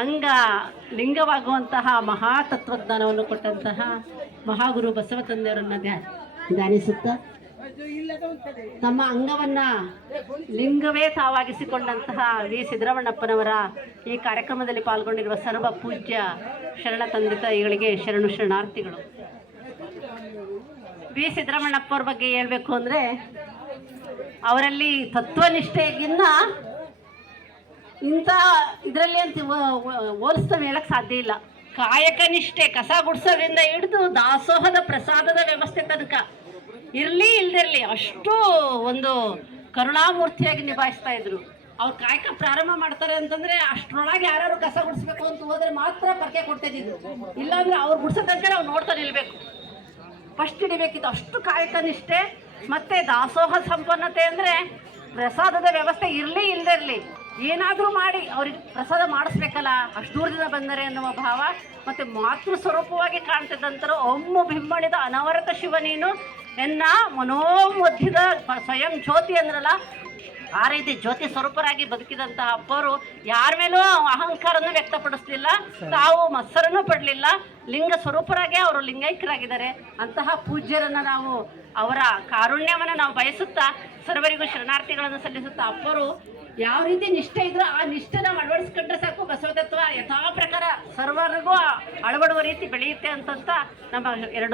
ಅಂಗ ಲಿಂಗವಾಗುವಂತಹ ಮಹಾ ತತ್ವಜ್ಞಾನವನ್ನು ಕೊಟ್ಟಂತಹ ಮಹಾಗುರು ಬಸವ ತಂದೆಯವರನ್ನ ಧ್ಯಾನಿಸುತ್ತ ತಮ್ಮ ಅಂಗವನ್ನ ಲಿಂಗವೇ ತಾವಾಗಿಸಿಕೊಂಡಂತಹ ವಿ ಸಿದ್ದರಾಮಣ್ಣಪ್ಪನವರ ಈ ಕಾರ್ಯಕ್ರಮದಲ್ಲಿ ಪಾಲ್ಗೊಂಡಿರುವ ಸರ್ವ ಪೂಜ್ಯ ಶರಣ ತಂದೆ ತಾಯಿಗಳಿಗೆ ಶರಣು ಶರಣಾರ್ಥಿಗಳು. ವಿ ಸಿದ್ದರಾಮಣ್ಣಪ್ಪವ್ರ ಬಗ್ಗೆ ಹೇಳಬೇಕು ಅಂದರೆ ಅವರಲ್ಲಿ ತತ್ವನಿಷ್ಠೆಗಿನ್ನ ಇಂಥ ಇದರಲ್ಲಿ ಅಂತ ಹೋಲಿಸ್ತಾ ಹೇಳಕ್ಕೆ ಸಾಧ್ಯ ಇಲ್ಲ. ಕಾಯಕ ನಿಷ್ಠೆ, ಕಸ ಗುಡಿಸೋದ್ರಿಂದ ಹಿಡಿದು ದಾಸೋಹದ ಪ್ರಸಾದದ ವ್ಯವಸ್ಥೆ ತನಕ ಇರಲಿ ಇಲ್ದಿರಲಿ ಅಷ್ಟು ಒಂದು ಕರುಣಾಮೂರ್ತಿಯಾಗಿ ನಿಭಾಯಿಸ್ತಾ ಇದ್ರು. ಅವ್ರು ಕಾಯಕ ಪ್ರಾರಂಭ ಮಾಡ್ತಾರೆ ಅಂತಂದರೆ ಅಷ್ಟರೊಳಗೆ ಯಾರು ಕಸ ಗುಡಿಸ್ಬೇಕು ಅಂತ ಹೋದರೆ ಮಾತ್ರ ಪರ್ಕೆ ಕೊಡ್ತಿದ್ರು. ಇಲ್ಲಾಂದರೆ ಅವ್ರು ಗುಡಿಸೋ ತನಕ ನಾವು ನೋಡ್ತಾ ನಿಲ್ಬೇಕು, ಫಸ್ಟ್ ಹಿಡಿಬೇಕಿತ್ತು. ಅಷ್ಟು ಕಾಯಕ ನಿಷ್ಠೆ ಮತ್ತು ದಾಸೋಹ ಸಂಪನ್ನತೆ ಅಂದರೆ ಪ್ರಸಾದದ ವ್ಯವಸ್ಥೆ ಇರಲಿ ಇಲ್ಲದಿರಲಿ ಏನಾದರೂ ಮಾಡಿ ಅವ್ರಿಗೆ ಪ್ರಸಾದ ಮಾಡಿಸ್ಬೇಕಲ್ಲ, ಅಷ್ಟು ದೂರದಿಂದ ಬಂದರೆ ಎನ್ನುವ ಭಾವ. ಮತ್ತು ಮಾತೃ ಸ್ವರೂಪವಾಗಿ ಕಾಣ್ತಿದ್ದಂಥರು ಒಮ್ಮು ಬಿಂಬಣಿದ ಅನವರತ ಶಿವ ನೀನು ಎನ್ನ ಮನೋಮಧ್ಯದ ಸ್ವಯಂ ಜ್ಯೋತಿ ಅಂದ್ರಲ್ಲ, ಆ ರೀತಿ ಜ್ಯೋತಿ ಸ್ವರೂಪರಾಗಿ ಬದುಕಿದಂತಹ ಅಪ್ಪವರು ಯಾರ ಮೇಲೂ ಅಹಂಕಾರವನ್ನು ವ್ಯಕ್ತಪಡಿಸಲಿಲ್ಲ, ತಾವು ಮತ್ಸರನೂ ಪಡಲಿಲ್ಲ. ಲಿಂಗ ಸ್ವರೂಪರಾಗೇ ಅವರು ಲಿಂಗೈಕ್ಯರಾಗಿದ್ದಾರೆ. ಅಂತಹ ಪೂಜ್ಯರನ್ನು ನಾವು ಅವರ ಕಾರುಣ್ಯವನ್ನು ನಾವು ಬಯಸುತ್ತಾ ಸರ್ವರಿಗೂ ಶರಣಾರ್ಥಿಗಳನ್ನು ಸಲ್ಲಿಸುತ್ತಾ ಅಪ್ಪರು ಯಾವ ರೀತಿ ನಿಷ್ಠೆ ಇದ್ರೂ ಆ ನಿಷ್ಠೆನ ಅಳವಡಿಸ್ಕೊಂಡ್ರೆ ಸಾಕು, ಬಸವತತ್ವ ಯಥಾ ಪ್ರಕಾರ ಸರ್ವರಿಗೂ ಅಳವಡುವ ರೀತಿ ಬೆಳೆಯುತ್ತೆ ಅಂತಂತ ನಮ್ಮ ಎರಡು